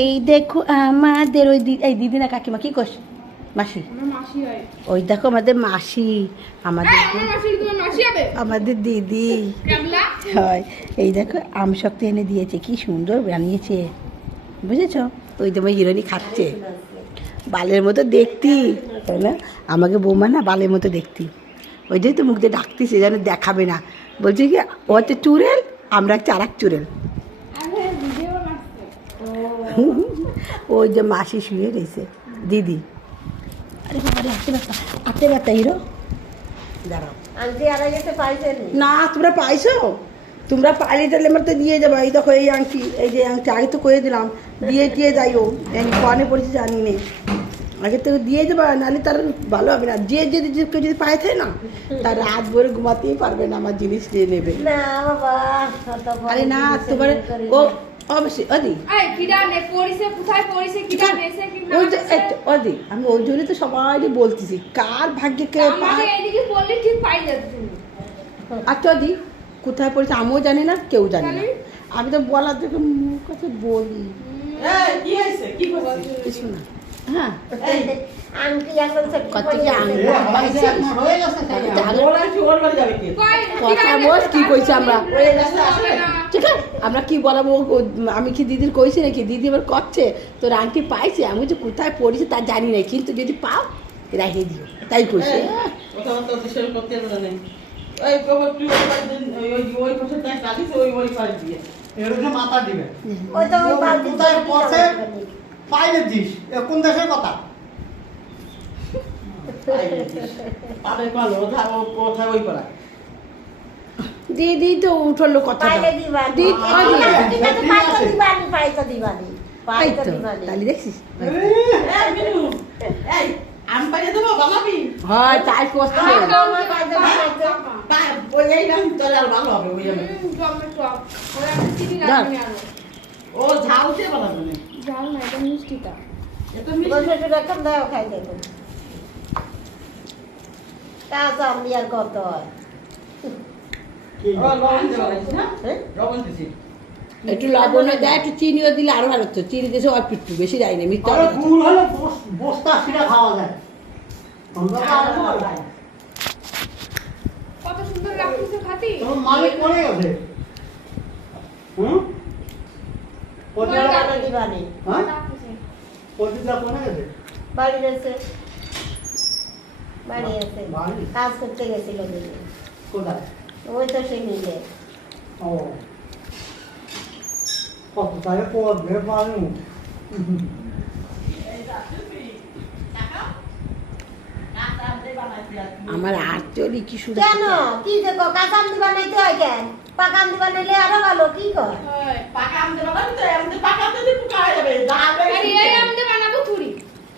এই দেখো আমাদের ওই এই দিদি না কাকিমা কি করছে? মাসি, ওই দেখো আমাদের মাসি, আমাদের দিদি হয়। এই দেখো আম শক্ত এনে দিয়েছে, কি সুন্দর বানিয়েছে বুঝেছো? ওই তোমার হিরোনি খাচ্ছে, বালের মতো দেখতি তাই না? আমাকে বৌমা না বালের মতো দেখতি, ওই যে তো মুখ দিয়ে ডাকতিছে যেন দেখাবে না, বলছে কি ও হচ্ছে চুড়েল, আমরা হচ্ছে আর এক চুড়েল। ওই যে মাসি শুয়ে রয়েছে দিদি। আরে বাবা আতে ব্যথা হিরো, দাঁড়াও না তোমরা পাইছো, তোমরা পাইলে তাহলে আমার তো দিয়ে যাবো। এই দেখো এই আংটি, এই যে আংটি আগে তো করে দিলাম, দিয়ে যাইও, কনে পড়েছে জানি নেই, আগে তো দিয়ে যাবো, নাহলে তার ভালো হবে না। যে যদি কেউ যদি পায়ে থাকে না, তার রাত ভরে ঘুমাতেই পারবে না, আমার জিনিস নিয়ে নেবে। আরে না তোমার ও অবশ্যই অদি আমি ওই জন্য তো সবাই বলতেছি কার ভাগ্যে কে আচ্ছা অদি কোথায় পড়েছে আমিও জানি না, কেউ জানি না, আমি তো বলার থেকে মুখ কাছে বলি কিছু না। হ্যাঁ কি কইছি আমরা, ঠিক আছে আমরা কি বলাবো, আমি কি দিদির কইছি নাকি? দিদি এবার করছে তোর আংটি পাইছে, আমি যে কোথায় পড়েছে তা জানি না, কিন্তু যদি পাও রেখে দিও, তাই কইছে। মাথা দিবে পাইলে দিস কোন দেশের কথা দিদি তো উঠলো কথা, তাহলে দেখছিস হয় তাই করছে। ও ঝাল দিয়ে বানাবে না, ঝাল না এটা মিষ্টিটা, এটা মিষ্টি রাখম দাও খাই দেব। কাঁচা আম দিয়ে আর কত হয়? ও লবণ দিছিস না? লবণ দিছিস, একটু লবণ দেয়, একটু চিনিও দিলে আরো ভালো হতো। চিনি দিয়েছে অল্প একটু, বেশি যায়নি মিথ্যা। গুড় হলে বস্তা সিরা খাওয়া যায়। কত সুন্দর লাগতেছে খাতি, তোর মালিক পড়ে গেছে। হুম বাড়ি আছে, কাজ করতে গেছিল কোথায়? ওই তো সে মিলে। ও কত টাকা পড়বে পারু? আমার আচরি কি শুধু কেন কি দেখো কাঁচা আম বানাইতে হয় কেন? পাকা আম বানাইলে আরো ভালো। কি কর পাকা আম দেবা তো এমনি পাকা আম দিয়ে পুকায় যাবে, আরে এই আম দিয়ে বানাবো থুরি,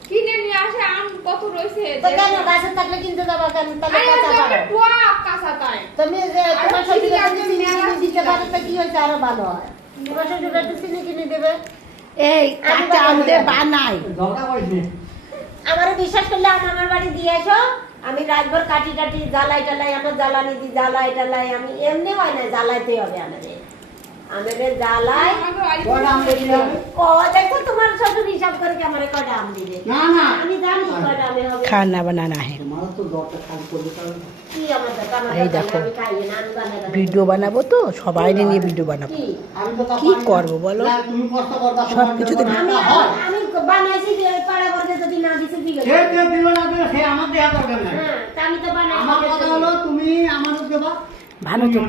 কিনে নিয়ে আসে আম কত রইছে, তো কেন গাছে থাকলে কিনতে যাবা কেন? তাহলে কাঁচা পাবে, টুয়া কাঁচা তাই তুমি যে তোমার শ্বশুর দিতে পারো তো কি হয়েছে, আরো ভালো হয়। তোমার শ্বশুর একটু চিনি কিনে দেবে। এই কাঁচা আম দিয়ে বানাই, আমারে বিশ্বাস করলে আমার বাড়ি দিয়ে আসো, আমি রাতভর কাটি জ্বালাই আমার জ্বালানি দি জ্বালাই আমি এমনি হয় না, জ্বালাইতে হবে আমাদের জ্বালাই। ও দেখো তোমার শ্বশুর হিসাব করে কি আমারে কয়টা আম দিবে? না না আমি জানি কয়টা আমে হবে। খানা বানানা है। কি আমার দরকার? এই দেখো আমি খাই না, আমি বানাই ভিডিও বানাবো তো, সবাই নিয়ে ভিডিও বানাবো, কি করবো বলো? সব কিছু তো আমি বানাইছি যে পাড়া বর্গে যদি না দিছে দিলে সে যে দিল না দিল সে আমার দেয়া দরকার নাই। হ্যাঁ, তা আমি তো বানাই। আমার কথা হলো তুমি আমাদের দেবা ভালো চোখ